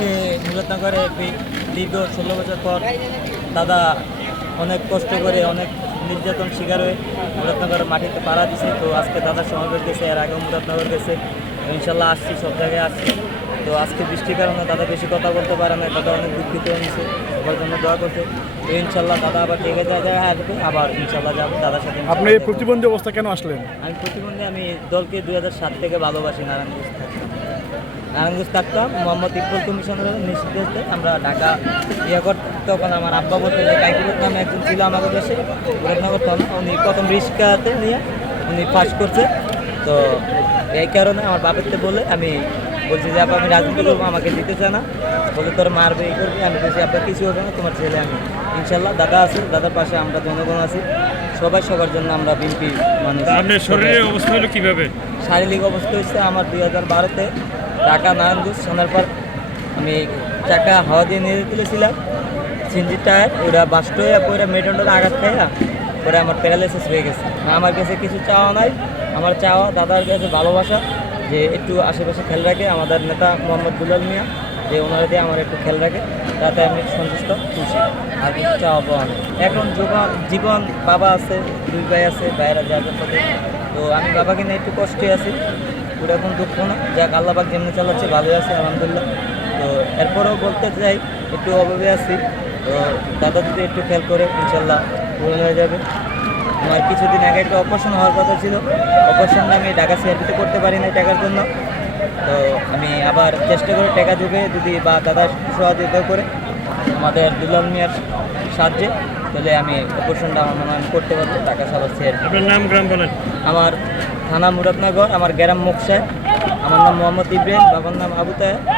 আজকে মুরাদনগরে বি- দীর্ঘ ষোলো বছর পর দাদা অনেক কষ্ট করে অনেক নির্যাতন শিকার হয়ে মুরাদনগরের মাটিতে পাড়া দিছে। তো আজকে দাদা সমবেত গেছে এর আগেও মুরাদনগর গেছে। ইনশাল্লাহ আসছি সব জায়গায় আসছি। তো আজকে বৃষ্টির কারণে দাদা বেশি কথা বলতে পারে না দাদা অনেক দুঃখিত হয়েছে সবার জন্য দোয়া করছে। তো ইনশাল্লাহ দাদা আবার দেখে যায় জায়গায় আসবে আবার ইনশাল্লাহ যাব দাদার সাথে আপনি প্রতিবন্ধী অবস্থা কেন আসলেন? আমি প্রতিবন্ধী আমি দলকে দুই সাত থেকে ভালোবাসি নারায়ণগঞ্জ নারায়ণগঞ্জ থাকতাম মোহাম্মদ ইকবুল কমিশনের নির্দেশে আমরা ঢাকা ইয়ে করতাম তখন আমার আব্বা বলতে যে কাইকুলত নামে একজন ছিল আমাদের দেশে। মুরাদনগর থানা উনি প্রথম রিক্সাতে নিয়ে উনি পাস করছে। তো এই কারণে আমার বাপেরতে বলে আমি বলছি যে আপা আমি রাজনীতি করব আমাকে দিতে চায় না। বলে তোর মারবে এই করবি আমি বলছি আপনার কিছু হবে না তোমার ছেলে আমি। ইনশাল্লাহ দাদা আছে দাদার পাশে আমরা জনগণ আছি। সবাই সবার জন্য আমরা বিএনপি মানুষ। আপনার শরীরের অবস্থা হলো কীভাবে? শারীরিক অবস্থা হচ্ছে আমার দুই হাজার বারোতে। ঢাকা নারায়ণগঞ্জ সোনার পার্ক। আমি চাকা হাওয়া দিয়ে নিয়ে তুলেছিলাম। সিঞ্জি টায়ার, ওরা বাস্ট হয়ে পরে মেটনটা আঘাত খাইয়া, পরে আমার প্যারালাইসিস হয়ে গেছে। আমার কাছে কিছু চাওয়া নাই। আমার চাওয়া দাদার কাছে ভালোবাসা যে একটু আশেপাশে খেয়াল রাখে। আমাদের নেতা মোহাম্মদ দুলাল মিয়া, যে ওনারা দিয়ে আমার একটু খেয়াল রাখে। তাতে আমি সন্তুষ্ট, খুশি। আর কিছু চাওয়া পাওয়া এখন জীবন জীবন বাবা আছে, দুই ভাই আছে, ভাইয়েরা যাদের তো আমি বাবাকে নিয়ে একটু কষ্টে আছি। এখন দুঃখ না। যাক আল্লাহবাক যেমনি চালাচ্ছে ভালোই আছে আলহামদুলিল্লাহ। তো এরপরেও বলতে চাই একটু অভাবে আছি। তো দাদা যদি একটু খেয়াল করে ইনশাল্লাহ পূরণ হয়ে যাবে। আমার কিছুদিন আগে একটা অপারেশন হওয়ার কথা ছিল। অপারেশনটা আমি ঢাকা সিআরপিতে করতে পারি না টাকার জন্য। তো আমি আবার চেষ্টা করে টাকা যুগে যদি বা দাদা সহযোগিতা করে আমাদের দুলাল মিয়ার সাহায্যে তাহলে আমি অপারেশনটা আমার মনে করতে পারব টাকা চালাচ্ছি আর। আপনার নাম গ্রাম বলেন। আমার থানা মুরাদনগর আমার গ্রাম মুখসে আমার নাম মোহাম্মদ ইব্রাহিম বাবার নাম আবু তাহের।